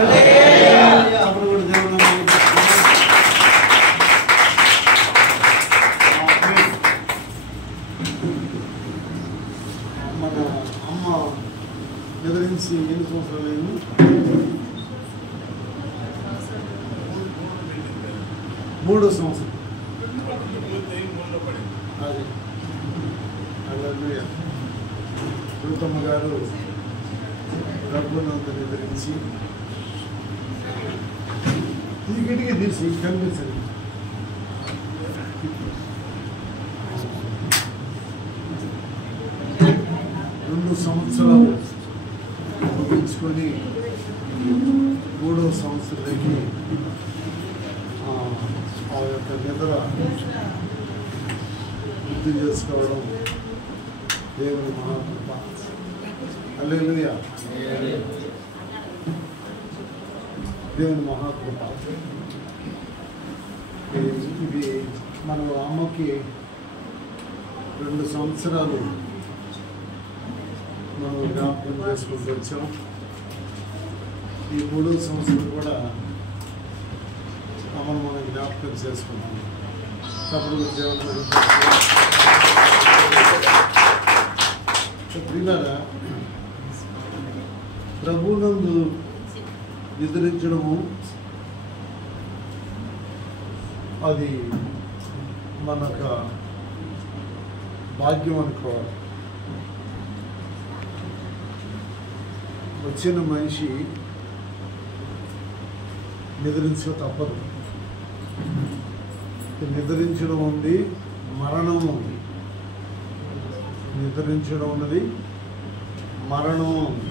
అప్పుడు కూడా దేవుని మన అమ్మ నిద్రించి ఎన్ని సంవత్సరాలు అయింది? 3వ సంవత్సరం. అది రూతమ్మ గారు ప్రభునందు నిద్రించి ఇది గిటికి తీసి కనిపించండి. 2 సంవత్సరాలు ముగించుకొని 3వ సంవత్సరానికి ఆ యొక్క నిద్ర గుర్తు చేసుకోవడం దేవుని మహాకృప. హల్లెలూయా. దేవుని మహాకృప. ఇది మన అమ్మకి 2 సంవత్సరాలు మనం జ్ఞాపకం చేసుకుంటూ వచ్చాం. ఈ 3వ సంవత్సరం కూడా అమ్మను మనం జ్ఞాపకం చేసుకున్నాం. తప్పుడు దేవుని ప్రియులారా, ప్రభువునందు నిద్రించడము అది మనకు భాగ్యం అనుకోవాలి. వచ్చిన మనిషి నిద్రించక తప్పదు. నిద్రించడం ఉంది, మరణం ఉంది. నిద్రించడం ఉన్నది, మరణం ఉంది.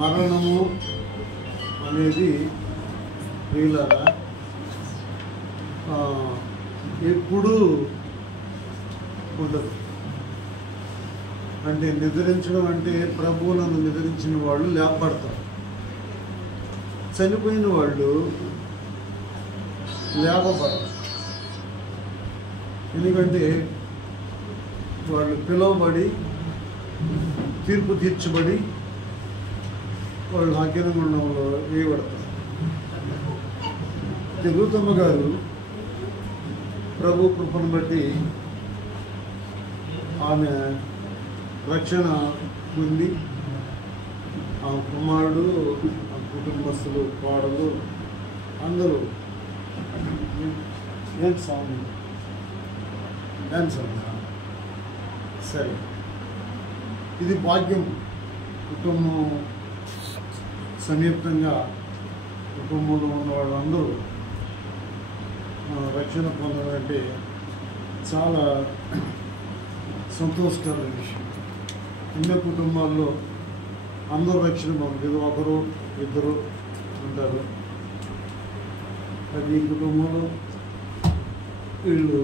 మరణము అనేది ప్రియులారా ఎప్పుడూ ఉండదు. అంటే నిద్రించడం అంటే ప్రభువులను నిద్రించిన వాళ్ళు లేపబడతారు. చనిపోయిన వాళ్ళు లేపబడరు. ఎందుకంటే వాళ్ళు పిలువబడి తీర్పు తీర్చబడి వాళ్ళు అగ్నిగుండంలో వేయబడతారు. రూతమ్మ గారు ప్రభు కృపను బట్టి ఆమె రక్షణ పొంది ఆ కుమారుడు, ఆ కుటుంబస్తులు, కోడలు అందరూ ఏం స్వామి సరే, ఇది భాగ్యం. కుటుంబం సమీపంగా కుటుంబంలో ఉన్న వాళ్ళందరూ రక్షణ పొందాలంటే చాలా సంతోషకరమైన విషయం. ఎన్నో కుటుంబాల్లో అందరూ రక్షణ పొందలేదు, ఒకరు ఇద్దరు ఉంటారు. అది కుటుంబంలో వీళ్ళు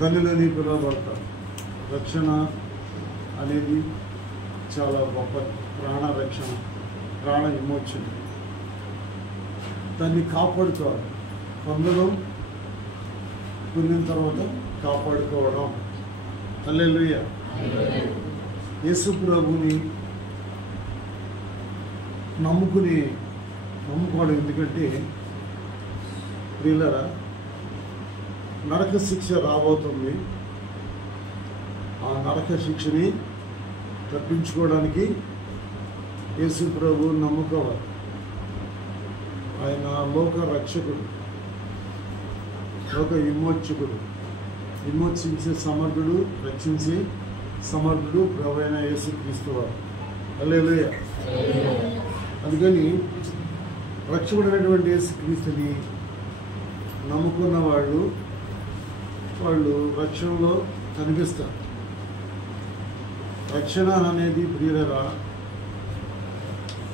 ధనులని పిలువబడతారు. రక్షణ అనేది చాలా గొప్ప ప్రాణ రక్షణ, ప్రాణ విమోచన. దాన్ని కాపాడుకోవాలి. పొందడం, పొందిన తర్వాత కాపాడుకోవడం. హల్లెలూయా. యేసు ప్రభుని నమ్ముకోవడం. ఎందుకంటే ప్రియులారా, నరక శిక్ష రాబోతుంది. ఆ నరక శిక్షని తప్పించుకోవడానికి యేసు ప్రభువుని నమ్ముకోవాలి. ఆయన లోక రక్షకుడు, లోక విమోచకుడు, విమోచించే సమర్థుడు, రక్షించే సమర్థుడు ప్రభు అయిన యేసుక్రీస్తు వారు. హల్లెలూయా. అందుకని రక్షకుడైనటువంటి యేసుక్రీస్తుని నమ్ముకున్న వాళ్ళు రక్షణలో కనిపిస్తారు. రక్షణ అనేది ప్రియులరా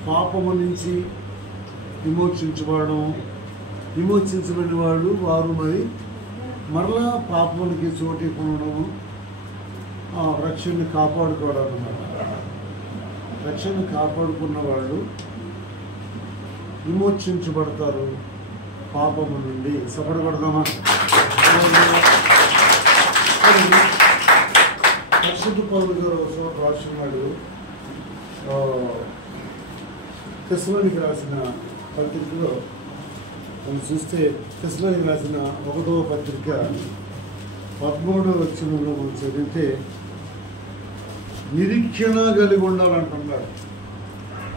పాపము నుంచి విమోచించబడిన వాళ్ళు వారు మరలా పాపమునికి చోటు ఇవ్వడము, రక్షణని కాపాడుకోవడం అన్నమాట. రక్షణ కాపాడుకున్న వాళ్ళు విమోచించబడతారు పాపము నుండి. సపడబడదామా? పరిశుద్ధ పౌలు గారు రాస్తున్నాడు, తెస్సలోనికి రాసిన పత్రికలో మనం చూస్తే తెస్సలోనికి రాసిన 1వ పత్రిక 13వ వచనంలో మనం చదివితే నిరీక్షణ కలిగి ఉండాలంటున్నాడు.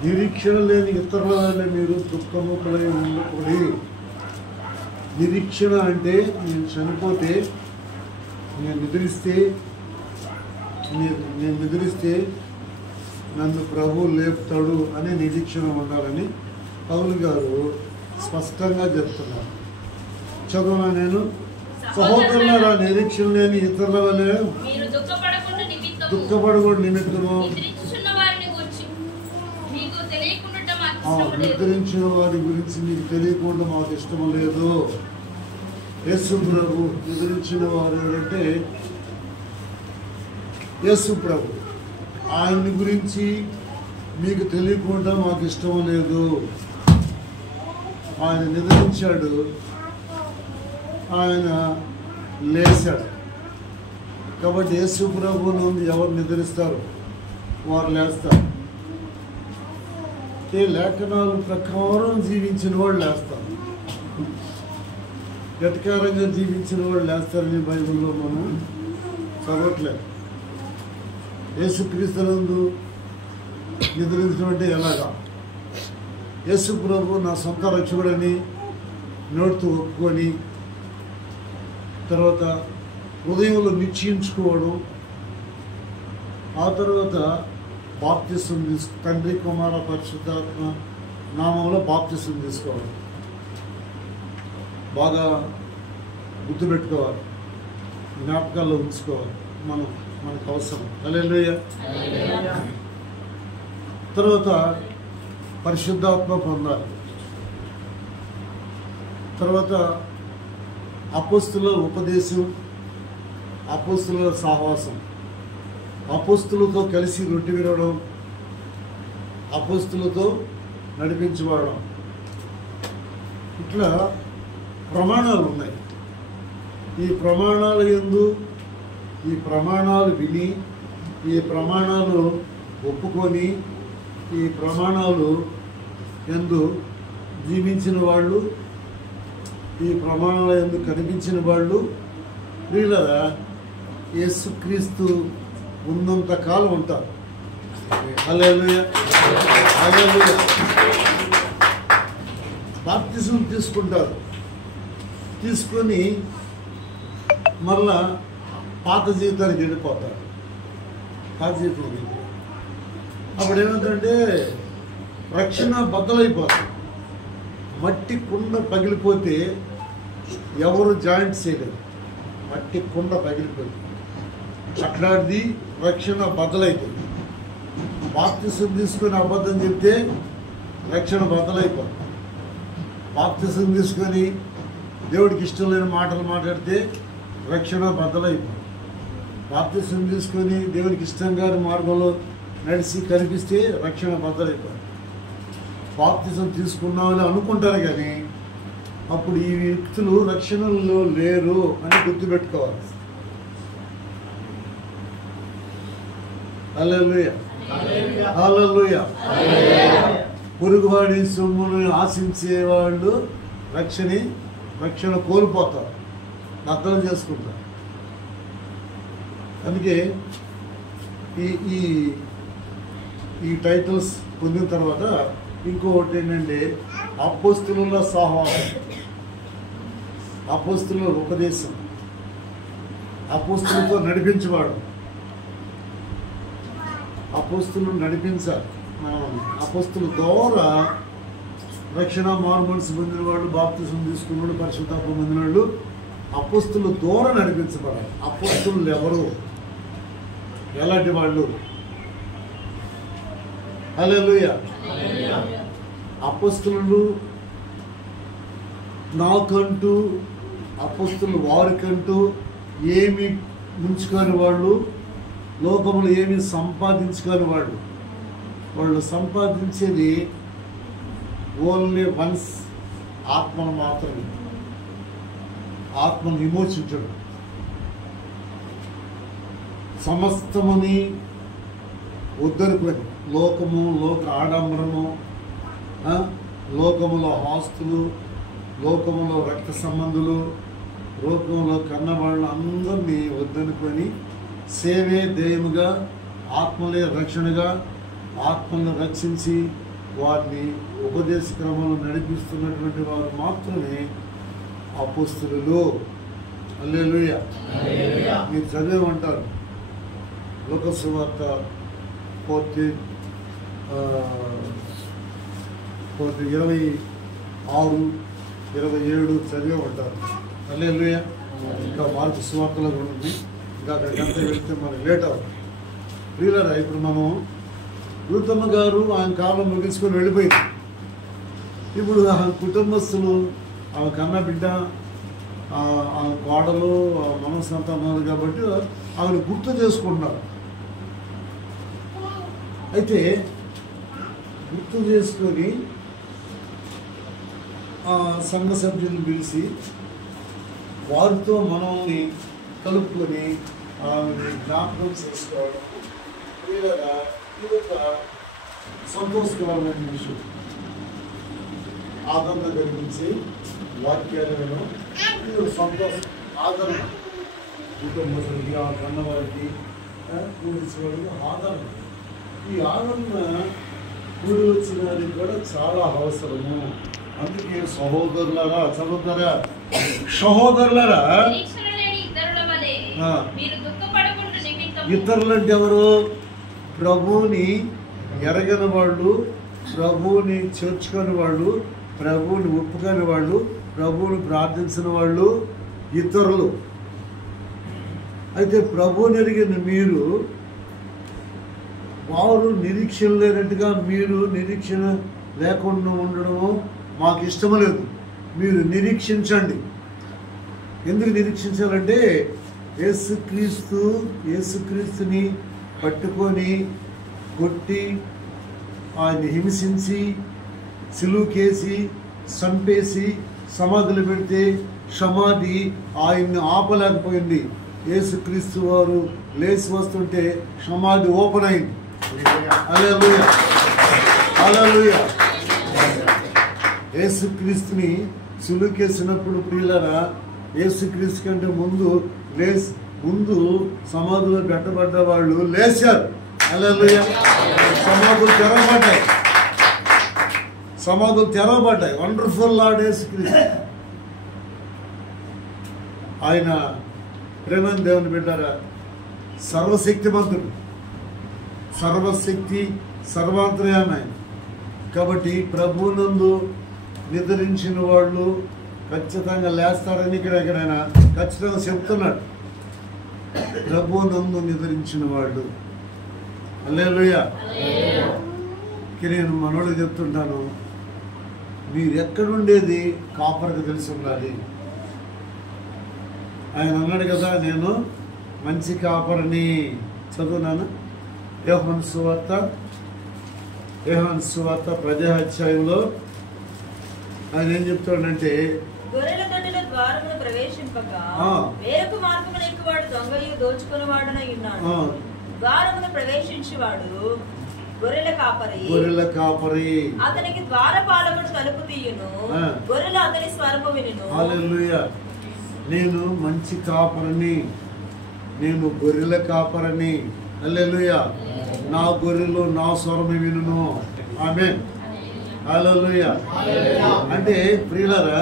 నిరీక్షణ లేని ఇతరుల వల్ల మీరు దుఃఖముఖులై ఉండకూడదు. నిరీక్షణ అంటే నేను చనిపోతే నేను నిద్రిస్తే నన్ను ప్రభు లేపుతాడు అనే నిరీక్షణ ఉండాలని పౌలు గారు స్పష్టంగా చెప్తున్నారు. చదువునా నేను సహోదరులారా, నిరీక్షణ లేని ఇతరుల వల్ల దుఃఖపడకూడదు నిమిత్తము నిద్రించిన వారి గురించి మీకు తెలియకుండా మాకు ఇష్టం లేదు. యేసు ప్రభు నిద్రించిన వారు అంటే యేసు ప్రభు, ఆయన్ని గురించి మీకు తెలియకుండా మాకు ఇష్టం లేదు. ఆయన నిద్రించాడు, ఆయన లేచాడు. కాబట్టి యేసు ప్రభు నుండి ఎవరు నిద్రిస్తారు? వారు లేస్తారు. లేఖనాల ప్రకారం జీవించిన వాళ్ళు లేస్తారు, గతికారంగా జీవించిన వాళ్ళు లేస్తారని బైబిల్లో మనం చదవట్లేదు. యేసుక్రీస్తునందు నిద్రించడం అంటే ఎలాగా? యేసు ప్రభు నా సొంత రక్షకుడని నోటితో ఒప్పుకొని తర్వాత హృదయంలో నిశ్చయించుకోవడం, ఆ తర్వాత బాప్తిసం తండ్రి కుమార పరిశుద్ధాత్మ నామంలో బాప్తిసం తీసుకోవాలి. బాగా గుర్తుపెట్టుకోవాలి, జ్ఞాపకాల్లో ఉంచుకోవాలి, మనకు అవసరం. హల్లెలూయా. తర్వాత పరిశుద్ధాత్మ పొందాలి. తర్వాత అపోస్తుల ఉపదేశం, అపోస్తుల సహవాసం, అపోస్తులతో కలిసి రొట్టె విరవడం, అపోస్తులతో నడిపించబడడం, ఇట్లా ప్రమాణాలు ఉన్నాయి. ఈ ప్రమాణాలు యందు ఈ ప్రమాణాలు విని, ఈ ప్రమాణాలు ఒప్పుకొని, ఈ ప్రమాణాలు యందు జీవించిన వాళ్ళు, ఈ ప్రమాణాల యందు కనిపించిన వాళ్ళు ప్రియులారా యేసుక్రీస్తు ఉన్నంత కాలం ఉంటారు. హల్లెలూయా, హల్లెలూయా. బాప్తిజం తీసుకుంటారు, తీసుకొని మళ్ళా పాత జీవితానికి వెళ్ళిపోతారు. పాత జీవితం అప్పుడు ఏమంటే రక్షణ బద్దలైపోతుంది. మట్టి కుండ పగిలిపోతే ఎవరు జాయింట్ చేయలేరు. మట్టి కుండ పగిలిపోతుంది, అట్లాంటిది రక్షణ బద్దలైపోతుంది. బాప్తిసం తీసుకొని అబద్ధం చెప్తే రక్షణ బద్దలైపోతుంది. బాప్తిసం తీసుకొని దేవుడికి ఇష్టం లేని మాటలు మాట్లాడితే రక్షణ బద్దలైపోతుంది. బాప్తిసం తీసుకొని దేవుడికి ఇష్టం కాని మార్గంలో నడిచి కనిపిస్తే రక్షణ బద్దలైపోతుంది. బాప్తిసం తీసుకున్నామని అనుకుంటారు, కానీ అప్పుడు ఈ వ్యక్తులు రక్షణలో లేరు అని గుర్తుపెట్టుకోవాలి. హల్లెలూయా, హల్లెలూయా. పొరుగువాడి సొమ్మును ఆశించే వాళ్ళు రక్షణ కోల్పోతారు, అర్థం చేసుకుంటారు. అందుకే ఈ టైటిల్స్ పొందిన తర్వాత ఇంకొకటి ఏంటంటే అపోస్తుల సహవాసం, అపోస్తుల ఉపదేశం, అపోస్తులతో నడిపించేవాడు. అపోస్తులను నడిపించాలి. అపోస్తుల ద్వారా రక్షణ మార్మన్స్ పొందిన వాళ్ళు, బాప్తిసం తీసుకున్న వాళ్ళు, పరిశుద్ధాత్మ పొందిన వాళ్ళు అపోస్తుల ద్వారా నడిపించబడాలి. అపోస్తులు ఎవరు, ఎలాంటి వాళ్ళు? హల్లెలూయా. అపోస్తులు నాకంటూ, అపోస్తులు వారికంటూ ఏమి ముంచుకొని వాళ్ళు, లోకంలో ఏమి సంపాదించుకొని వాళ్ళు సంపాదించేది ఓన్లీ వన్స్ ఆత్మను మాత్రమే. ఆత్మను విమోచించడం, సమస్తముని ఉద్ధరిపోయి లోకము, లోక ఆడంబరము, లోకములో ఆస్తులు, లోకములో రక్త సంబంధులు, లోకంలో కన్నవాళ్ళు అందరినీ వద్దనుకొని సేవే ధ్యేయముగా, ఆత్మలే రక్షణగా, ఆత్మలను రక్షించి వారిని ఉపదేశ క్రమంలో నడిపిస్తున్నటువంటి వారు మాత్రమే అపోస్తలులు. హల్లెలూయా. మీరు చదివేమంటారు లోక సువార్త 26-27 చదివే ఉంటారు. హల్లెలూయా. ఇంకా మార్పు సువార్తలో కూడా ఉంది. ఇంకా అక్కడికి అంతా వెళ్తే మనకి లేట్ అవుతుంది. ప్రియులారా, ఇప్పుడు మనం రూతమ్మ గారు ఆయన కాలం ముగించుకొని వెళ్ళిపోయింది. ఇప్పుడు ఆ కుటుంబస్తులు, ఆమె కన్న బిడ్డ, ఆమె కోడలు, మనస్సంతా ఉన్నారు కాబట్టి ఆమెను గుర్తు చేసుకుంటున్నారు. అయితే గుర్తు చేసుకొని సంఘ సభ్యులను పిలిచి వారితో మనల్ని కలుపుకొని ఆమెని జ్ఞాపకం చేసుకోవడం ఇది ఒక సంతోషకరమైన విషయం. ఆదరణ కలిగించి వాక్యాలను సంతోషం, ఆదరణ కుటుంబస్తులకి, ఆ కన్నవారికి, కూడిన ఆదరణ. ఈ ఆదరణ కూడి వచ్చిన వారికి కూడా చాలా అవసరము. అందుకే సహోదరులారా, చదువుతారా, సహోదరులారా, ఇతరులంటే ఎవరు? ప్రభువుని ఎరగని వాళ్ళు, ప్రభువుని చేర్చుకొని వాళ్ళు, ప్రభువుని ఒప్పుకొని వాళ్ళు, ప్రభువుని ప్రార్థించిన వాళ్ళు ఇతరులు. అయితే ప్రభువుని ఎరిగిన మీరు, వారు నిరీక్షణ లేనట్టుగా మీరు నిరీక్షణ లేకుండా ఉండడము మాకు ఇష్టం లేదు. మీరు నిరీక్షించండి. ఎందుకు నిరీక్షించాలంటే యేసుక్రీస్తుని పట్టుకొని కొట్టి ఆయన్ని హింసించి సిలువుకేసి చంపేసి సమాధులు పెడితే సమాధి ఆయన్ని ఆపలేకపోయింది. యేసుక్రీస్తు వారు లేచి వస్తుంటే సమాధి ఓపెన్ అయింది. హల్లెలూయా, హల్లెలూయా. యేసుక్రీస్తుని సిలువుకేసినప్పుడు ప్రియులారా, యేసుక్రీస్తు కంటే ముందు సమాధులు పెట్టబడ్డ వాళ్ళు లేచారు. హల్లెలూయా. సమాధులు తెరవబడ్డాయి. వండర్ఫుల్ లార్డ్ యేసుక్రీస్తు. ఆయన ప్రేమ దేవుని బిడ్డారా, సర్వశక్తిమంతుడు, సర్వశక్తి, సర్వాంతర్యామి ఆయన. కాబట్టి ప్రభువునందు నిద్రించిన వాళ్ళు ఖచ్చితంగా లేస్తారని ఎక్కడైనా ఖచ్చితంగా చెప్తున్నాడు. ప్రభువునందు నిద్రించిన వాళ్ళు. హల్లెలూయా. నేను మనోళ్ళకి చెప్తుంటాను, మీరు ఎక్కడుండేది కాపరికి తెలిసి ఉండాలి. ఆయన అన్నాడు కదా, నేను మంచి కాపరిని. చదువునాను యోహాను సువార్త 10వ అధ్యాయంలో ఆయన ఏం చెప్తాడంటే, గొర్రెల దొడ్డిలో ద్వారమును ప్రవేశింపక వేరొక మార్గమున ఎక్కువాడు దొంగయు దోచుకునివాడునై ఉన్నాడు. ద్వారమును ప్రవేశించువాడు గొర్రెల కాపరి. అతనికి ద్వారపాలకుడు తలుపు తీయును, గొర్రెలు అతని స్వరము వినును. హల్లెలూయా. నేను మంచి కాపరిని, నేను గొర్రెల కాపరిని. హల్లెలూయా. నా గొర్రెలు నా స్వరము వినును. ఆమేన్. హల్లెలూయా. అంటే ప్రియులారా,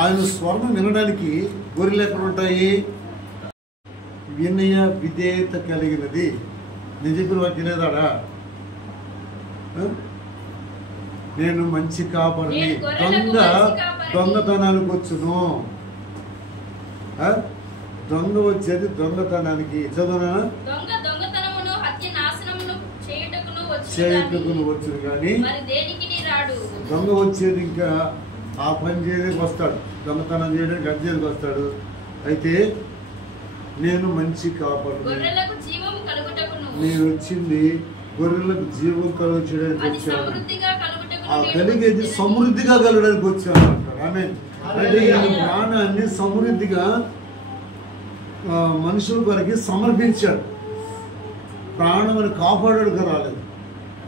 ఆయన స్వరం వినడానికి గొర్రెలు ఎక్కడ ఉంటాయి? వినయ విధేయత కలిగినది. నేను చెప్పిన వాక్యం లేదాడా? నేను మంచి కాపరిని, దొంగతనానికి వచ్చును. దొంగ వచ్చేది దొంగతనానికి. చదువునా? చేయుటకును వచ్చును కానీ దొంగ వచ్చేది ఇంకా ఆ పని చేయడానికి వస్తాడు, దొంగతనం చేయడానికి అర్జీలకు వస్తాడు. అయితే నేను మంచి కాపరిని, నేను వచ్చింది గొర్రెలకు జీవం కలుగడానికి వచ్చాను. ఆ కలిగేది సమృద్ధిగా కలగడానికి వచ్చాను అంటారు. ఆమేన్. అంటే ఈ ప్రాణాన్ని సమృద్ధిగా మనుషుల కొరకు సమర్పించాడు. ప్రాణాన్ని కాపాడాడుగా రాలేదు.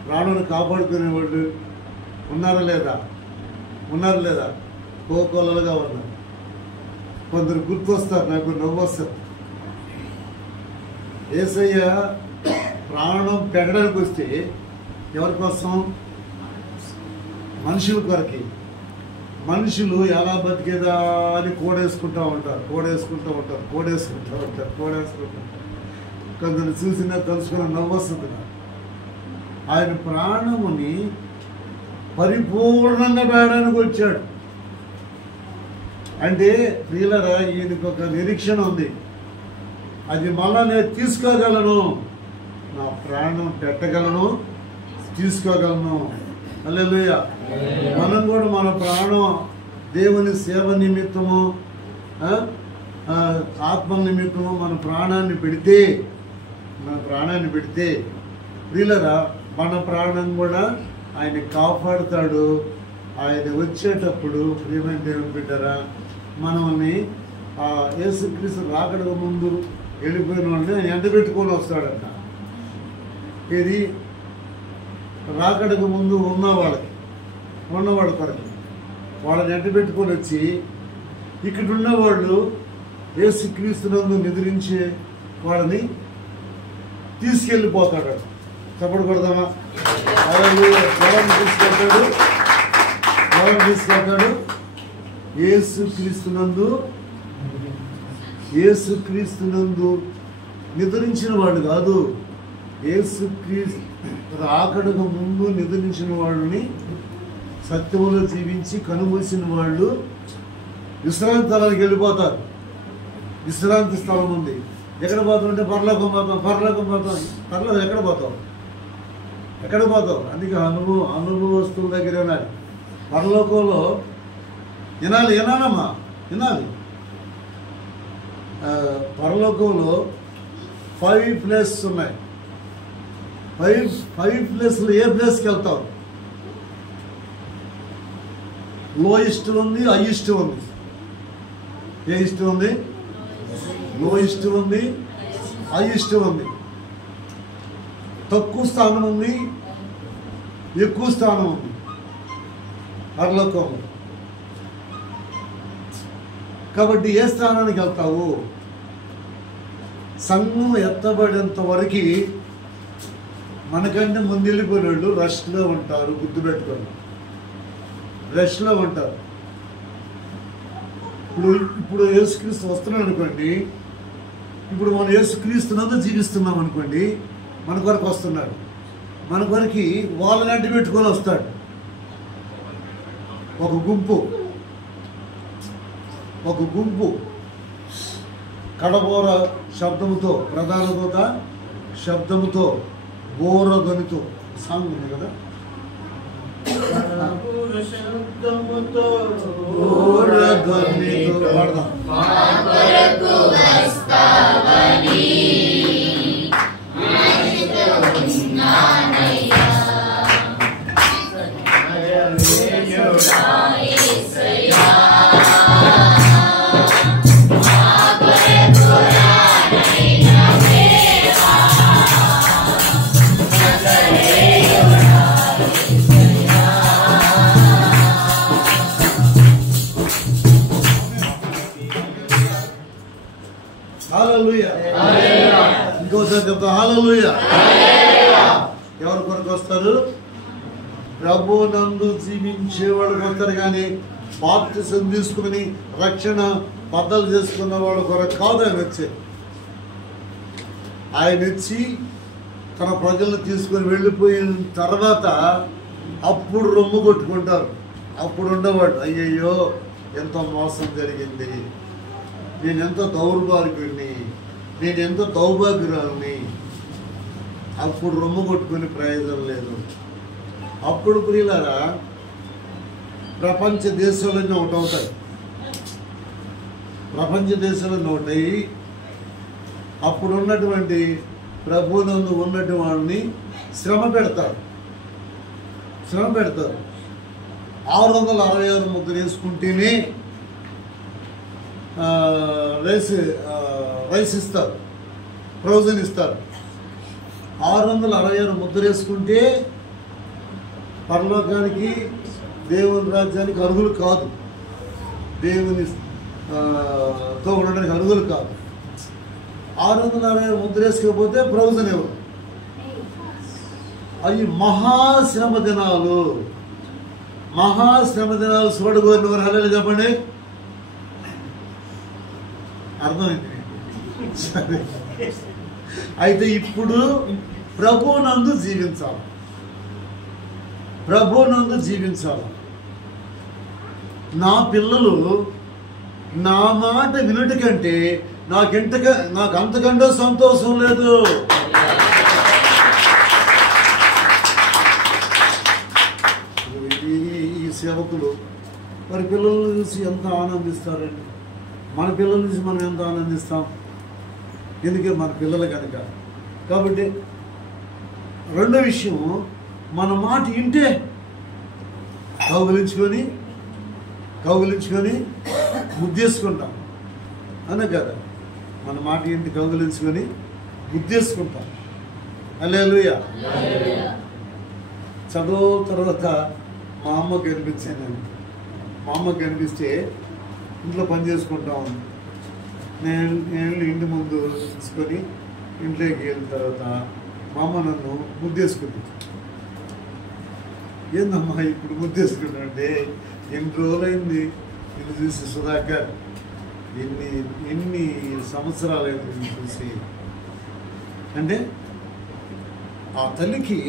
ప్రాణాన్ని కాపాడుకునేవాళ్ళు ఉన్నారా లేదా? ఉన్నారు లేదా? కోకొల్లలుగా ఉన్నారు. కొందరు గుర్తొస్తారు, నాకు నవ్వు వస్తారు. యేసయ్య ప్రాణం పెట్టడానికి వస్తే ఎవరి కోసం? మనుషుల కొరకి. మనుషులు ఎలా బతికేదా అని కోడేసుకుంటూ ఉంటారు. కొందరు చూసినా తలుచుకున్న నవ్వు వస్తుంది. ఆయన ప్రాణముని పరిపూర్ణంగా పెట్టడానికి వచ్చాడు. అంటే ప్రియులరా, ఈయనకు ఒక నిరీక్షణ ఉంది. అది మళ్ళా నేను తీసుకోగలను, నా ప్రాణం పెట్టగలను, తీసుకోగలను. హల్లెలూయా. మనం కూడా మన ప్రాణం దేవుని సేవ నిమిత్తము, ఆత్మ నిమిత్తము మన ప్రాణాన్ని పెడితే ప్రియులరా, మన ప్రాణం కూడా ఆయన కాపాడుతాడు. ఆయన వచ్చేటప్పుడు ప్రియమైన దేవుని బిడ్డరా, మనల్ని యేసుక్రీస్తు రాకడకు ముందు వెళ్ళిపోయిన వాళ్ళని ఆయన ఎంట పెట్టుకొని వస్తాడంట. ఇది రాకడకు ముందు ఉన్నవాళ్ళ కొరకు వాళ్ళని ఎంట పెట్టుకొని వచ్చి ఇక్కడ ఉన్నవాళ్ళు యేసుక్రీస్తునందు నిద్రించే వాళ్ళని తీసుకెళ్ళిపోతాడు. చప్పట్లు కొడదామా? ఎవరిని తీసుకెళ్తాడు? యేసుక్రీస్తునందు నిద్రించిన వాడు కాదు, యేసుక్రీస్తు రాకడకు ముందు నిద్రించిన వాళ్ళని, సత్యములో జీవించి కనుమూసిన వాళ్ళు విశ్రాంతి స్థలానికి వెళ్ళిపోతారు. విశ్రాంతి స్థలం ఉంది. ఎక్కడ పోతామంటే పరలోకం పోతాం. పరలోకం ఎక్కడ పోతాం? అందుకే అనుభవస్తుల దగ్గర వినాలి. పరలోకంలో వినాలి. పరలోకంలో 5 ప్లేసెస్ ఉన్నాయి. 5 ప్లేస్లు ఏ ప్లేస్కి వెళ్తావు? లోయెస్ట్ ఉంది, హైయెస్ట్ ఉంది. ఏ ఇష్టం ఉంది? లోయెస్ట్ ఉంది, హైయెస్ట్ ఉంది. తక్కువ స్థానం ఉంది, ఎక్కువ స్థానం ఉంది పరలోకంలో. కాబట్టి ఏ స్థానానికి వెళ్తావు? సంఘం ఎత్తబడేంత వరకు మనకంటే ముందు వెళ్ళిపోయిన వాళ్ళు రష్లో ఉంటారు. గుర్తుపెట్టుకోండి, రష్లో ఉంటారు. ఇప్పుడు యేసుక్రీస్తు వస్తున్నాడు అనుకోండి, ఇప్పుడు మనం యేసుక్రీస్తునందు జీవిస్తున్నాం అనుకోండి, మన కొరకు వస్తున్నాడు. మన కొరకు వాళ్ళని అంటి పెట్టుకొని వస్తాడు. ఒక గుంపు కడబోర శబ్దముతో, ప్రధాన దూత శబ్దముతో, బోరధ్వనితో సాంగ్ ఉంది కదా, బోరధ్వనితో పాడదాం. ఇంకోసారి చెప్తా, హల్లెలూయా. ఎవరి కొరకు వస్తారు? ప్రభునందు జీవించే వాళ్ళకి వస్తారు. కానీ బాప్తిసం తీసుకుని రక్షణ బద్దలు చేసుకున్న వాళ్ళ కొరకు కాదు ఆయన వచ్చేది. ఆయన వచ్చి తన ప్రజలను తీసుకొని వెళ్ళిపోయిన తర్వాత అప్పుడు రొమ్ము కొట్టుకుంటారు. అప్పుడు ఉండేవాడు, అయ్యయ్యో ఎంత మోసం జరిగింది, నేను ఎంత దౌర్భాగ్యుడిని, నేను ఎంత దౌర్భాగ్యురాలని. అప్పుడు రొమ్ము కొట్టుకుని ప్రయోజనం లేదు. అప్పుడు ప్రియులారా, ప్రపంచ దేశాలన్నీ ఒకటవుతాయి. ప్రపంచ దేశాలన్నీ ఒకటయి అప్పుడు ఉన్నటువంటి ప్రభునందు ఉన్నటువంటి వాళ్ళని శ్రమ పెడతారు. 666 ముద్ర వేసుకుంటేనే రైస్ ఇస్తారు, ప్రొవిజన్ ఇస్తారు. 666 ముద్ర వేసుకుంటే పరలోకానికి దేవుని రాజ్యానికి అర్హులు కాదు, దేవుని తో ఉండడానికి అర్హులు కాదు. 660 ముద్రేసుకోకపోతే ప్రయోజనం ఎవరు? అవి మహాశ్రమ దినాలు, మహాశ్రమ దినాలు చూడగోరిన వారు హల్లెలూయా చెప్పండి. అర్థమైంది. సరే, అయితే ఇప్పుడు ప్రభువునందు జీవించాలి, ప్రభువునందు జీవించాలి. నా పిల్లలు నా మాట వినుట కంటే నాకు అంతకంటే సంతోషం లేదు. ఈ సేవకులు వారి పిల్లలను చూసి ఎంత ఆనందిస్తారండి. మన పిల్లల నుంచి మనం ఎంత ఆనందిస్తాం, ఎందుకే మన పిల్లలు కనుక. కాబట్టి రెండో విషయం, మన మాట వింటే కౌగిలించుకొని ముద్దేసుకుంటాం అనే కదా. మన మాట వింటే కౌగిలించుకొని ముద్దేసుకుంటాం. హల్లెలూయా. చదువు తర్వాత మా అమ్మకి కనిపించాను నేను. మా అమ్మకి కనిపిస్తే ఇంట్లో పని చేసుకుంటా ఉంది. నేను ఇంటి ముందు తీసుకొని ఇంట్లోకి వెళ్ళిన తర్వాత మా అమ్మ నన్ను ముద్దేసుకుంది. ఏందమ్మా ఇప్పుడు ముద్దేసుకుంటా అంటే, ఎన్ని రోజులైంది నిన్ను చూసి సుధాకర్, ఎన్ని సంవత్సరాలైంది నిన్ను చూసి అంటే, ఆ తల్లికి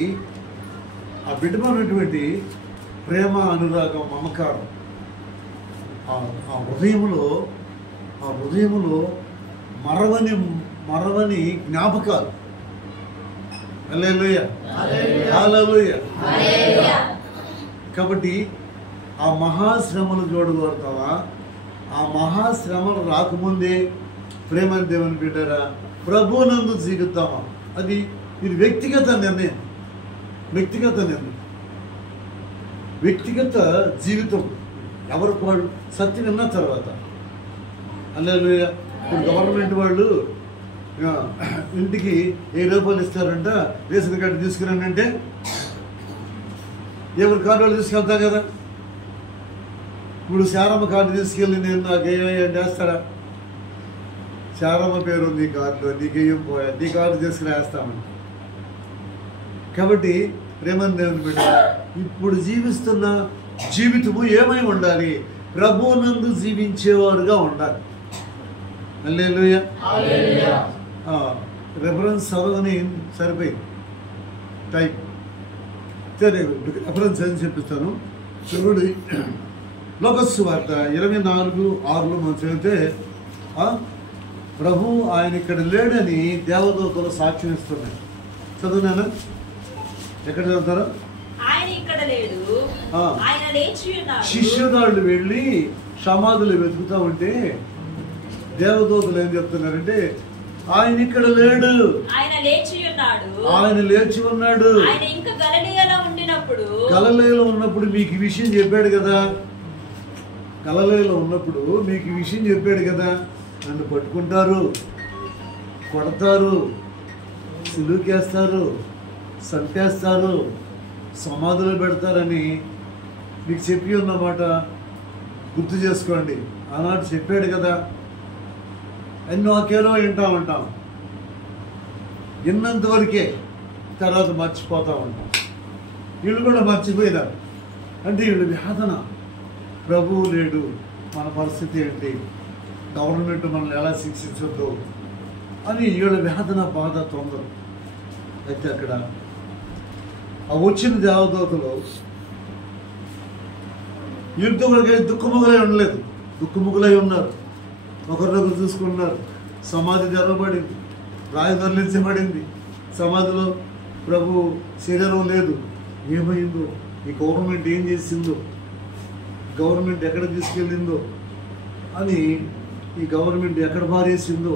ఆ బిడ్డమైనటువంటి ప్రేమ, అనురాగం, మమకారం ఆ హృదయంలో మరవని జ్ఞాపకాలు. హల్లెలూయా, హల్లెలూయా. కాబట్టి ఆ మహాశ్రమలు చూడగలుగుతావా? ఆ మహాశ్రమలు రాకముందే ప్రేమ దేవుని బిడ్డరా ప్రభువునందు జీవిద్దామా? అది ఇది వ్యక్తిగత నిర్ణయం, వ్యక్తిగత జీవితం. ఎవరికి వాళ్ళు సత్యం విన్న తర్వాత. హల్లెలూయా. ఇప్పుడు గవర్నమెంట్ వాళ్ళు ఇంటికి 1000 రూపాయలు ఇస్తారంట, రేషన్ కార్డు తీసుకురండి అంటే ఎవరి కార్డు వాళ్ళు తీసుకెళ్తాం కదా. ఇప్పుడు శారమ్మ కార్డు తీసుకెళ్ళి నేను నాకు ఏమేయండి వేస్తాడా? శారమ్మ పేరు ఉంది ఈ కార్డులో, నీకేం పోయా, నీ కార్డు తీసుకుని వేస్తామని. కాబట్టి ప్రేమను దేవుని బిడ్డ, ఇప్పుడు జీవిస్తున్న జీవితము ఏమై ఉండాలి? ప్రభువునందు జీవించేవారుగా ఉండాలి. హల్లెలూయా. రెఫరెన్స్ చదవని సరిపోయింది టైప్. సరే, రెఫరెన్స్ అని చెప్పిస్తాను. చూడు, లోకస్సు వార్త 24:6 మనం చదివితే, ప్రభు ఆయన ఇక్కడ లేడని దేవదూతలు సాక్ష్యం ఇస్తున్నాయి. చదువునాను, ఎక్కడ చదువుతారా? శిష్యురాళ్ళు వెళ్ళి సమాధులు వెతుకుతా ఉంటే దేవదూతలు ఏం చెప్తున్నారంటే, ఆయన ఇక్కడ లేడు, ఆయన లేచి ఉన్నాడు. గలిలయలో ఉన్నప్పుడు మీకు ఈ విషయం చెప్పాడు కదా, నన్ను పట్టుకుంటారు, కొడతారు, సిలుకేస్తారు, సంపేస్తారు, సమాధులు పెడతారని మీకు చెప్పి ఉన్నమాట గుర్తు చేసుకోండి. ఆనాడు చెప్పాడు కదా. ఎన్నో ఒకేలో వింటా ఉంటాం, విన్నంతవరకే, తర్వాత మర్చిపోతూ ఉంటాం. వీళ్ళు కూడా మర్చిపోయినారు. అంటే వీళ్ళు వేదన, ప్రభువు లేడు, మన పరిస్థితి ఏంటి, గవర్నమెంట్ మనల్ని ఎలా శిక్షించొద్దు అని వీళ్ళ వేదన, బాధ, తొందర. అయితే అక్కడ ఆ వచ్చిన దేవదూతలు యుద్ధములకై దుఃఖముగులై ఉండలేదు, దుఃఖముగులై ఉన్నారు. ఒకరినొకరు చూసుకున్నారు. సమాధి తెరవబడింది, రాయి తరలించబడింది. సమాధిలో ప్రభు శరీరం లేదు. ఏమైందో, ఈ గవర్నమెంట్ ఏం చేసిందో, గవర్నమెంట్ ఎక్కడ తీసుకెళ్ళిందో అని, ఈ గవర్నమెంట్ ఎక్కడ పారేసిందో,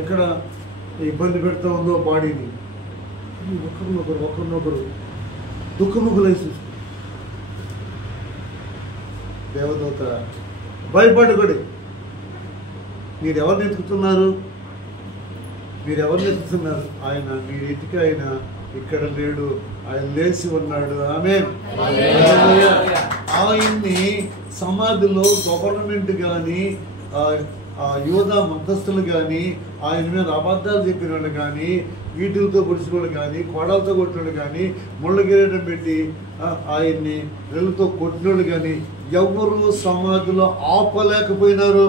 ఎక్కడ ఇబ్బంది పెడతా ఉందో బాడీని, ఒకరినొకరు దుఃఖముగులై చూస్తారు. దేవదూత భయపడకూడదు, మీరెవరిని ఎత్తుకుతున్నారు, ఆయన మీ ఇంటికి ఆయన ఇక్కడ లేడు, ఆయన లేచి ఉన్నాడు. ఆమేన్. ఆయన్ని సమాధిలో గవర్నమెంట్ కానీ యోధా మధ్యస్థులు కానీ ఆయన మీద అబద్ధాలు చెప్పిన వాళ్ళు కానీ వీటిలతో పొడిచినోళ్ళు కానీ కొడాలతో కొట్టినోళ్ళు కానీ ముళ్ళ కిరీటం పెట్టి ఆయన్ని రెల్లుతో కొట్టినోళ్ళు కానీ ఎవరు సమాధిలో ఆపలేకపోయినారు.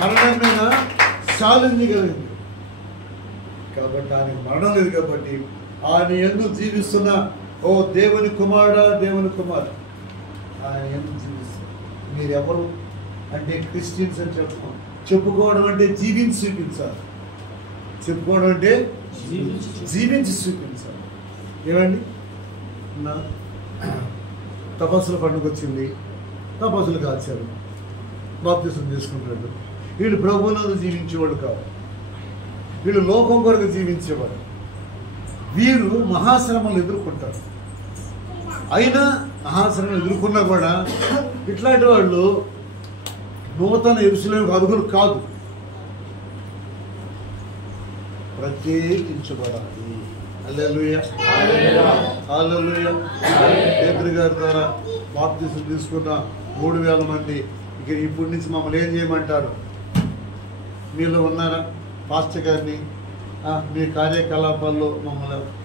మరణం మీద సాధించగలిగింది కాబట్టి ఆయనకు మరణం లేదు కాబట్టి ఆయన ఎందుకు జీవిస్తున్నా ఓ దేవుని కుమారుడా, దేవుని కుమారు ఆయన ఎందుకు జీవిస్తున్నా. మీరెవరు అంటే క్రిస్టియన్స్ అని చెప్పుకోవడం అంటే జీవించి చూపించాలి. చెప్పుకోవడం అంటే జీవించి చూపించాలి. ఏమండి, నా తపస్సుల పండుగ వచ్చింది, తపస్సులు కాల్చారు, బాప్తిసం చేసుకుంటాడు. వీళ్ళు ప్రభువునందు జీవించేవాడు కాదు, వీళ్ళు లోకం కొరకు జీవించేవాడు. వీరు మహాశ్రమలు ఎదుర్కొంటారు. అయినా మహాశ్రమలు ఎదుర్కొన్నా కూడా ఇట్లాంటి వాళ్ళు నూతన యెరూషలేముకు అర్హులు కాదు, ప్రత్యేకించబడాలి. హల్లెలూయా, హల్లెలూయా. పేతురు గారి ద్వారా బాప్తిసం తీసుకున్న 3000 మంది ఇక ఇప్పటి నుంచి మమ్మల్ని ఏం చేయమంటారు? మీలో ఉన్నారా పాస్టర్ గారిని మీ కార్యకలాపాల్లో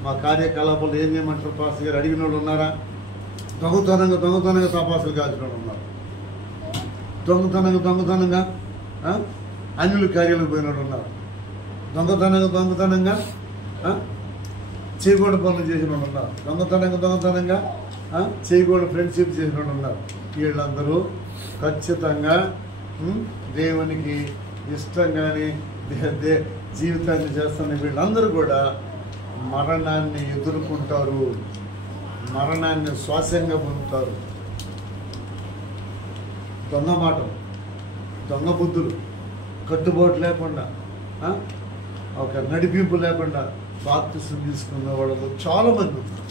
మా కార్యకలాపాల్లో ఏం చేయమంటారు పాస్టర్ గారు అడిగిన వాళ్ళు ఉన్నారా? దొంగతనంగా తపాసులు కాల్చిన వాళ్ళు ఉన్నారు. దొంగతనంగా అన్యుల కార్యాలకు పోయిన వాళ్ళు ఉన్నారు. దొంగతనంగా చేయకూడని పనులు చేసిన వాళ్ళు ఉన్నారు. దొంగతనంగా చేయకూడని ఫ్రెండ్షిప్ చేసిన వాళ్ళు ఉన్నారు. వీళ్ళందరూ ఖచ్చితంగా దేవునికి ఇష్టంగానే జీవితాన్ని చేస్తున్న వీళ్ళందరూ కూడా మరణాన్ని ఎదుర్కొంటారు, మరణాన్ని శ్వాసంగా పొందుతారు. దొంగ మాటలు, దొంగ బుద్ధులు, కట్టుబాటు లేకుండా ఒక నడిపింపు లేకుండా బాప్తిసం తీసుకున్న వాళ్ళు చాలామంది ఉన్నారు.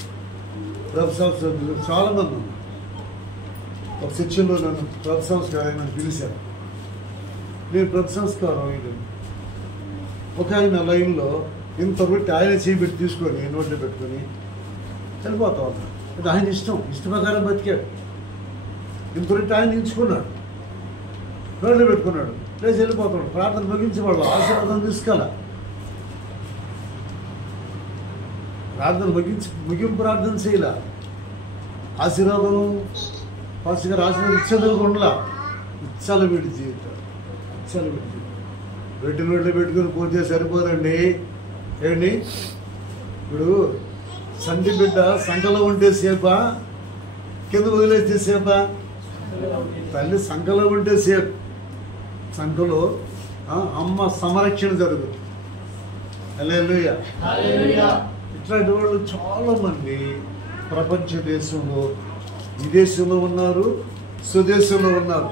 ప్రభు సంస్కృతులు చాలామంది ఉన్నారు. ఒక శిక్షలో నన్ను ప్రభు సంస్కారం నన్ను పిలిచారు. నేను ప్రభు సంస్కారం ఇది ఒక ఆయన లైన్లో ఇంత పెట్టి ఆయన చేపెట్టి తీసుకొని నోట్లో పెట్టుకొని వెళ్ళిపోతా ఉన్నాడు. అది ఆయన ఇష్ట ప్రకారం బతికాడు. ఇంత పెట్టి ఆయన ఎంచుకున్నాడు, నోట్లో పెట్టుకున్నాడు, లేచి వెళ్ళిపోతున్నాడు. ప్రార్థన ముగించి వాళ్ళు ఆశీర్వాదం తీసుకోవాల. ప్రార్థన ముగింపు ప్రార్థన చేయాల. ఆశీర్వాదం ఫస్ట్ గారు ఆశీర్వాదం ఇచ్చేదనుకుండా ఇచ్చలవిడి జీవితం, ఇచ్చలవిడి జీవితం. పెట్టి నోట్లో పెట్టుకుని పోతే సరిపోదండి. ఏంటి ఇప్పుడు సంటి బిడ్డ సంకలో ఉంటే సేపా, కింద వదిలేస్తే సేపా? తల్లి సంకలో ఉంటే సేఫ్. సంకలో అమ్మ సంరక్షణ జరుగుతుంది. హల్లెలూయా. ఇట్లాంటి వాళ్ళు చాలామంది ప్రపంచ దేశంలో, విదేశంలో ఉన్నారు, స్వదేశంలో ఉన్నారు.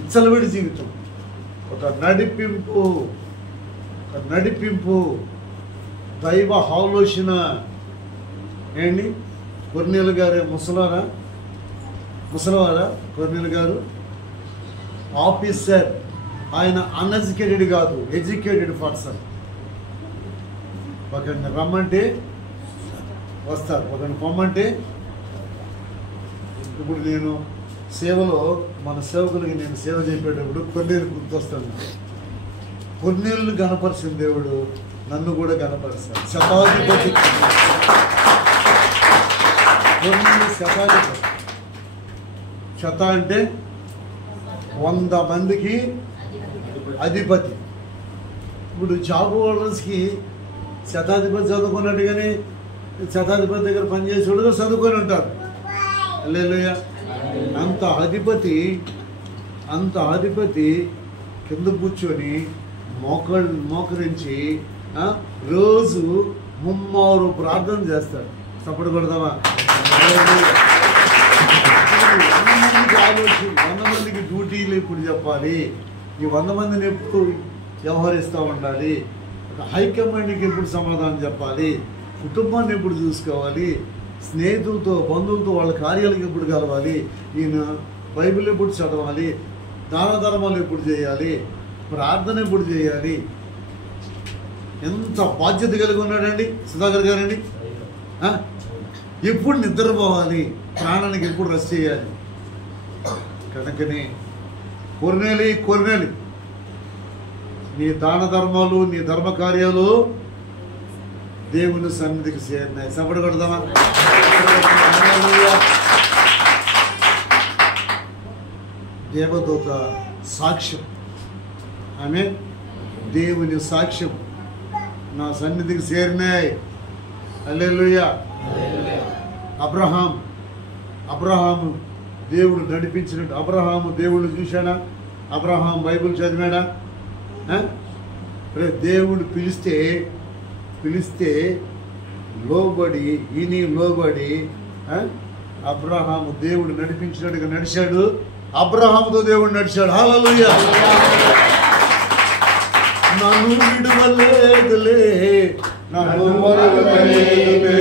ఇచ్చలవిడి జీవితం, ఒక నడిపింపు దైవ ఆలోచన. ఏంటి కొర్నేలు గారే ముసలవారా కొర్నేలు గారు ఆఫీసర్. ఆయన అన్ఎడ్యుకేటెడ్ కాదు, ఎడ్యుకేటెడ్ పర్సన్. ఒకరిని రమ్మంటే వస్తారు, ఒకరిని పొమ్మంటే. ఇప్పుడు నేను సేవలో మన సేవకులకి నేను సేవ చేసేటప్పుడు కొన్నేళ్ళు గుర్తొస్తాను. కొన్నేళ్ళు గణపరిచిన దేవుడు నన్ను కూడా గణపరుస్తాడు. శతాధిపతి, శతాధిపతి. శత అంటే 100 మందికి అధిపతి. ఇప్పుడు జాబ్ హోల్డర్స్కి శతాధిపతి చదువుకున్నట్టు కానీ శతాధిపతి దగ్గర పనిచేసేవాడుగా చదువుకొని ఉంటారు. హల్లెలూయా. అంత అధిపతి కింద కూర్చొని మోకరించి రోజు 3 ప్రార్థన చేస్తాడు. చప్పుడు కొడదామా? 100 మందికి డ్యూటీలు ఎప్పుడు చెప్పాలి, ఈ 100 మందిని ఎప్పుడు వ్యవహరిస్తూ ఉండాలి, హైకమాండ్కి ఎప్పుడు సమాధానం చెప్పాలి, కుటుంబాన్ని ఎప్పుడు చూసుకోవాలి, స్నేహితులతో బంధువులతో వాళ్ళ కార్యాలకు ఎప్పుడు కలవాలి, ఈయన బైబిల్ ఎప్పుడు చదవాలి, దాన ధర్మాలు ఎప్పుడు చేయాలి, ప్రార్థన ఎప్పుడు చేయాలి, ఎంత బాధ్యత కలిగి ఉన్నాడండి సుధాకర్ గారండి. ఎప్పుడు నిద్రపోవాలి, ప్రాణానికి ఎప్పుడు రెస్ట్ చేయాలి. కనుకనే కొర్నేలి నీ దాన ధర్మాలు, నీ ధర్మ కార్యాలు దేవుని సన్నిధికి చేరినాయి. సపడి కొడదామా? దేవదూత సాక్ష్యం, ఆమె దేవుని సాక్ష్యం నా సన్నిధికి చేరినాయి. హల్లెలూయా. అబ్రహాము దేవుడు నడిపించినట్టు, అబ్రహాము దేవుడు చూశాడా? Abraham Bible చదివాడా? దేవుడు పిలిస్తే లోబడి అబ్రహాము దేవుడు నడిపించినట్టుగా నడిచాడు. అబ్రహాముతో దేవుడు నడిచాడు. హల్లెలూయా. నన్ను విడువలేదులే, నన్ను మరువలేదులే,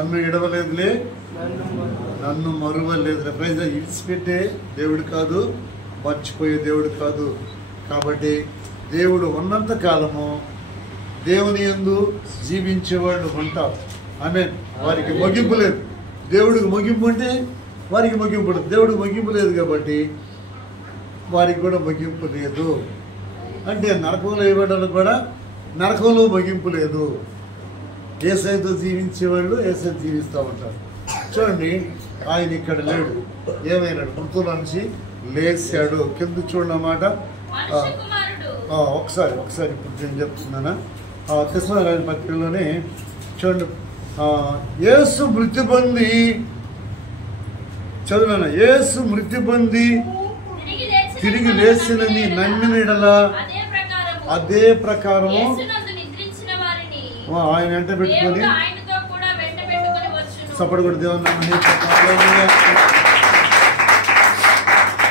నన్ను ఎడవలేదులే, నన్ను మరువలేదులే. ప్రైజ్ ఇడిచిపెట్టే దేవుడు కాదు, మర్చిపోయే దేవుడు కాదు. కాబట్టి దేవుడు ఉన్నంత కాలము దేవుని యందు జీవించేవాళ్ళు ఉంటారు. ఆమేన్. వారికి ముగింపు లేదు. దేవుడికి ముగింపు అంటే వారికి ముగింపు లేదు. దేవుడికి ముగింపు లేదు కాబట్టి వారికి కూడా ముగింపు లేదు. అంటే నరకంలో వేయబడ్డలు కూడా నరకంలో ముగింపు లేదు. యేసయ్యతో జీవించేవాళ్ళు యేసయ్య జీవిస్తూ ఉంటారు. చూడండి, ఆయన ఇక్కడ లేడు, ఏమైనాడు? మృతుల నుంచి లేచాడు. కింద చూడండి అన్నమాట. ఒకసారి ఇప్పుడు నేను చెప్తున్నానా, తెస్సలోనికీయుల పత్రికలోనే చూడండి. యేసు మృతి పొంది, చదువునా, యేసు మృతి పొంది తిరిగి లేచినని నమ్మిన యెడల అదే ప్రకారము ఆయన వెంట పెట్టుకొని సపోర్ట్ కూడా దేవుని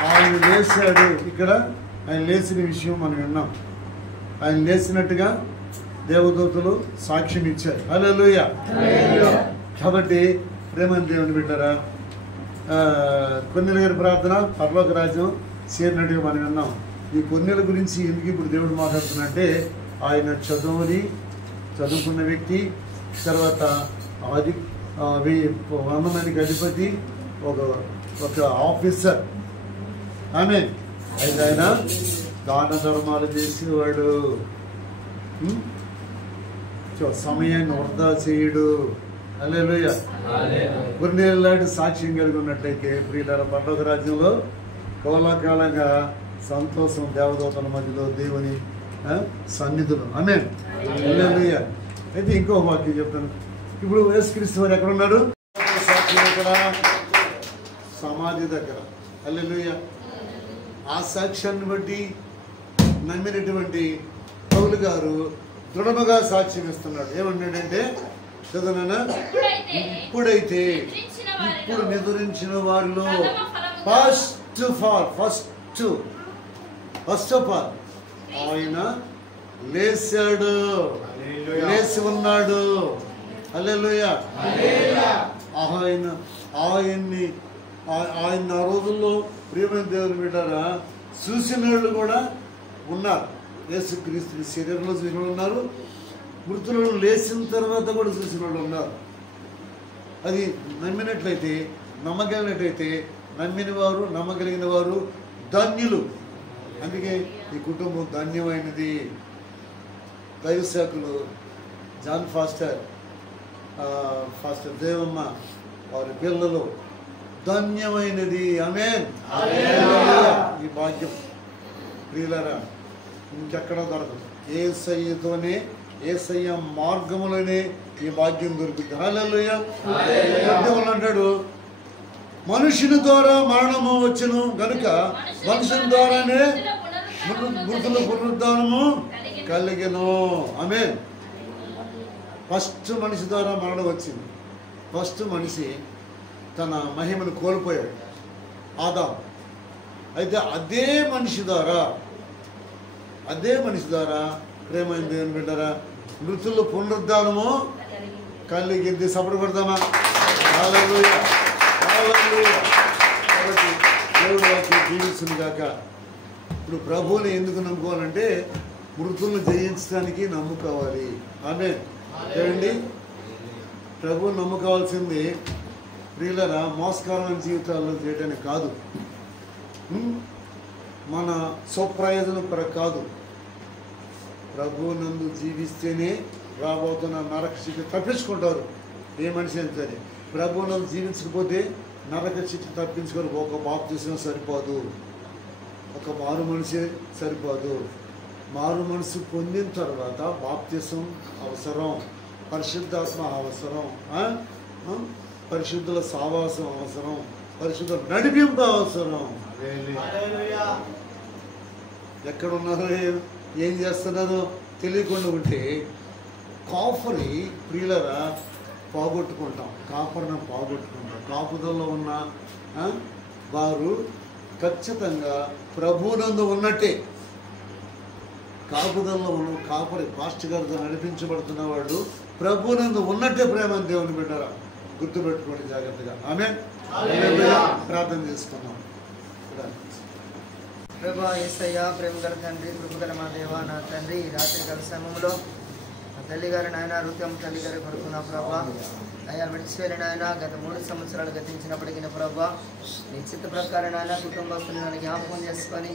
ఆయన లేచాడు. ఇక్కడ ఆయన లేచిన విషయం మనం విన్నాం. ఆయన లేచినట్టుగా దేవదూతలు సాక్ష్యం ఇచ్చారు. హల్లెలూయా. కాబట్టి ప్రేమని దేవుని బిడ్డరా, కొన్నేళ్ళ గారి ప్రార్థన పరలోక రాజ్యం చేరినట్టుగా మనం విన్నాం. ఈ కొన్నేళ్ళ గురించి ఎందుకు ఇప్పుడు దేవుడు మాట్లాడుతున్నట్టే, ఆయన చదువుకున్న వ్యక్తి, తర్వాత 100 మందికి అధిపతి, ఒక ఆఫీసర్. ఆమె అయితే ఆయన దాన ధర్మాలు చేసేవాడు, సమయాన్ని వృధా చేయడు. హల్లెలూయా. కొన్నేళ్ళ సాక్ష్యం కలిగి ఉన్నట్లయితే ప్రియులారా, పరలోక రాజ్యంలో కోలాకాలంగా సంతోషం దేవదూతల మధ్యలో, దేవుని సన్నిధులు. ఆమేన్. హల్లెలూయా. అయితే ఇంకో వాక్యం చెప్తాను. ఇప్పుడు యేసుక్రీస్తు వారు ఎక్కడ ఉన్నాడు? సాక్ష్యం ఎక్కడ? సమాధి దగ్గర. హల్లెలూయా. ఆ సాక్ష్యాన్ని బట్టి నమ్మినటువంటి పౌలు గారు దృఢముగా సాక్ష్యం ఇస్తున్నాడు. ఏమన్నాడంటే, చదువునా, ఇప్పుడైతే ఇప్పుడు నిద్రించిన వారిలో ఫస్ట్ ఆఫ్ ఆల్ ఆయన లేచాడు, లేచి ఉన్నాడు. హల్లెలూయా. ఆయన ఆ రోజుల్లో ప్రియమైన దేవుని బిడ్డారా చూసిన వాళ్ళు కూడా ఉన్నారు. యేసుక్రీస్తుని శరీరంలో చూసిన వాళ్ళు ఉన్నారు, మృతులను లేచిన తర్వాత కూడా చూసిన వాళ్ళు ఉన్నారు. అది నమ్మినట్లయితే, నమ్మగలిగినట్లయితే, నమ్మగలిగిన వారు ధన్యులు. అందుకే ఈ కుటుంబం ధన్యమైనది. దైవ సేవకులు జాన్ ఫాస్టర్ దేవమ్మ, వారి పిల్లలు ధన్యమైనది. ఆమేన్. ఈ భాగ్యం ప్రియులారా ఇంకెక్కడా దొరకదు. యేసయ్యతోనే, యేసయ్య మార్గములోనే ఈ భాగ్యం దొరుకుతుంది. హల్లెలూయా. దేవుడు అంటాడు, మనుషుని ద్వారా మరణము వచ్చును గనుక మనుషుని ద్వారానే మృతుల పునరుద్ధానము కలిగెను. ఆమేన్. ఫస్ట్ మనిషి ద్వారా మరణం వచ్చింది. ఫస్ట్ మనిషి తన మహిమను కోల్పోయాడు, ఆదాము. అయితే అదే మనిషి ద్వారా ప్రేమైన దేవుని బిడ్డరా మృతుల పునరుద్ధానము కలిగింది. సపోర్ట్ కొడదామా? హల్లెలూయా. కాబట్టి దేవుడు వారికి జీవిస్తుంది కాక. ఇప్పుడు ప్రభువుని ఎందుకు నమ్ముకోవాలంటే మృతులను జయించడానికి నమ్ముకోవాలి. ఆమేన్. ఏమండి, ప్రభువుని నమ్ముకోవాల్సింది ప్రియులరా మోసకరమైన జీవితాల్లో చేయడానికి కాదు, మన స్వప్రయోజనం కొరకు కాదు. ప్రభువు నందు జీవిస్తేనే రాబోతున్న నరక శిక్ష తప్పించుకుంటారు. ఏ మనిషి అయినా సరే ప్రభువు నందు జీవించకపోతే నరక శిక్ష తప్పించుకొని ఒక బాప్తిసం సరిపోదు, ఒక మారు మనిషి సరిపోదు. మారు మనసు పొందిన తర్వాత బాప్తిసం అవసరం, పరిశుద్ధాత్మ అవసరం, పరిశుద్ధుల సావాసం అవసరం, పరిశుద్ధుల నడిపింపు అవసరం. ఎక్కడున్నారో ఏం చేస్తున్నారో తెలియకుండా ఉంటే కాఫరి ప్రియులరా పోగొట్టుకుంటాం, కాపరిని పోగొట్టుకుంటాం. కాపుదల్లో ఉన్న వారు ఖచ్చితంగా ప్రభువునందు ఉన్నట్టే. కాపుదల్లో ఉన్న కాపరి పాస్టర్ గారితో నడిపించబడుతున్న వాడు ప్రభువునందు ఉన్నట్టే. ప్రేమ దేవుని బిడ్డరా గుర్తుపెట్టుకోండి జాగ్రత్తగా. ఆమేన్. ప్రార్థన చేసుకున్నాం. ప్రభా యేసయ్య, ప్రేమగల తండ్రి, కృపగల మా దేవ, నా తండ్రి, ఈ రాత్రి కాల సమయంలో నా తల్లి గారు నాయన రుతం తల్లి గారి కొడుకు నా ప్రభా అయ్యా విడిచిపోయిన ఆయన గత 3 సంవత్సరాలు గతించినప్పటికీ ప్రభా నీ చిత్త ప్రకారం ఆయన కుటుంబస్తులు నన్ను జ్ఞాపకం చేసుకొని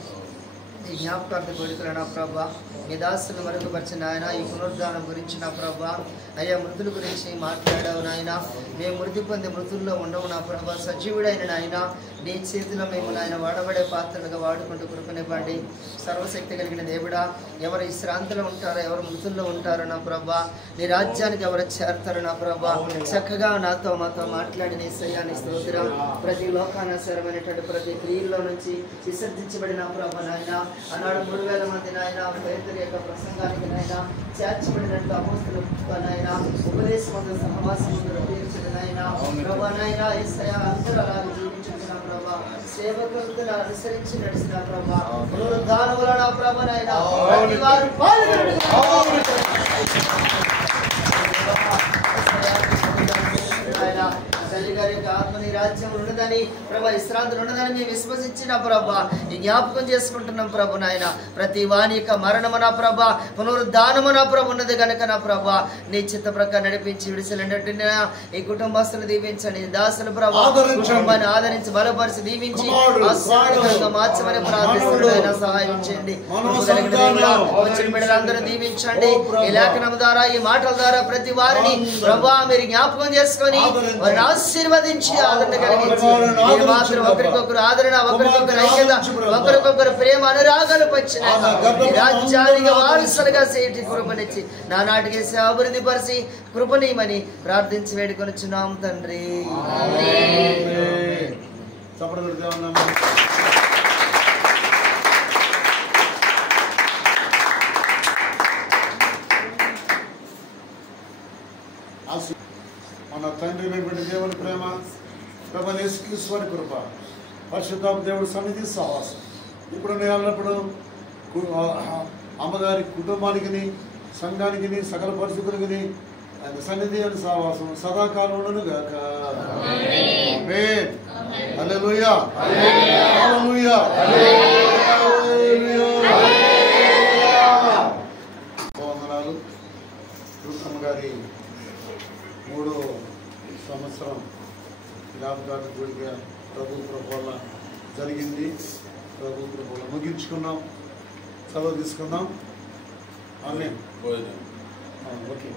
ఈ జ్ఞాపకార్థ కోరికలు నా ప్రభా మీ దాసులను మరుగుపరిచిన ఆయన ఈ పునరుద్ధానం గురించి నా ప్రభా అయ్యా మృతుల గురించి మాట్లాడావు నాయన. మేము మృతి పొంది మృతుల్లో ఉండవు నా ప్రభా. సజీవుడైన నాయన నీ చేతిలో మేము నాయన వాడబడే పాత్రలుగా వాడుకుంటూ కృపనివ్వండి. సర్వశక్తి కలిగిన దేవుడా, ఎవరు విశ్రాంతిలో ఉంటారో, ఎవరు మృతుల్లో ఉంటారో నా ప్రభా, నీ రాజ్యానికి ఎవరు చేరతారో నా ప్రభా, చక్కగా నాతో మాతో మాట్లాడిన యేసయ్యాని స్తోత్రం. ప్రతి లోకానుసారమైనటువంటి ప్రతి క్రియల్లో నుంచి విసర్జించబడిన ప్రభా నాయన ఆనాడు 3000 మంది నాయన పేదరి యొక్క ప్రసంగానికి నాయన చేర్చబడినట్టు అపోస్తులు నాయన ఉపదేశమందు సహవాసమందు తీర్చిన నాయన ప్రభా నాయన యేసయ్య అందరూ అలాగే జీవించుకున్న ప్రభా, సేవకులను అనుసరించి నడిచిన ప్రభా, పునరుద్ధానముల నా ప్రభా నాయన ప్రతి వారు పాల్గొనడం తల్లి గారి యొక్క ఆత్మని రాజ్యం ఉన్నదని ప్రభా, విశ్రాంతి ఉన్నదని మేము విశ్వసించిన ప్రభా ఈ జ్ఞాపకం చేసుకుంటున్నాం ప్రభు నాయన. ప్రతి వాని యొక్క మరణమున ప్రభా, పునరుద్ధానమున ప్రభు ఉన్నది కనుక నా ప్రభా నీ చిత్త ప్రకారం నడిపించి విడిచినట్టు ఈ కుటుంబస్తులు దీవించండి. దాసులు ప్రభా కుటుంబాన్ని ఆదరించి బలపరిచి దీవించి ఆశీర్వాదకరంగా మార్చమని ప్రార్థిస్తున్నాను. సహాయం చేయండి. వచ్చిన బిడ్డలందరూ దీవించండి. ఈ లేఖనం ద్వారా ఈ మాటల ద్వారా ప్రతి వారిని ప్రభా మీరు జ్ఞాపకం చేసుకొని వారిని ఆశీర్వదించి ఆదరణ కలిగించి మీరు మాత్రం ఒకరికొకరు ఆదరణ, ఒకరికొకరు ఐక్యత, ఒకరికొకరు ప్రేమ అనురాగాలు పంచిన రాజ్యానికి వారసులుగా సేటి కృపనిచ్చి నానాటికి అభివృద్ధి పరిచి కృపనీయమని ప్రార్థించి వేడుకొనిచున్నాం తండ్రి. మన తండ్రి దేవుని ప్రేమ, ప్రభు యేసుక్రీస్తు వారి కృప, పరిశుద్ధాత్మ దేవుడి సన్నిధి సహవాసం ఇప్పుడు ఎల్లప్పుడూ అమ్మగారి కుటుంబానికి, సంఘానికి, సకల పరిస్థితులకి ఆయన సన్నిధి అని సహవాసం సదాకాలం ఉండును గాక. ఆమేన్. హల్లెలూయా. హల్లెలూయా. వందనాలు. అమ్మగారి 3వ సంవత్సరం జ్ఞాపకార్థ గుడిగా ప్రభు కృప వల్ల జరిగింది. ప్రభు కృప వల్ల ముగించుకున్నాం, సెలవు తీసుకున్నాం. ఆమేన్. ఓకే.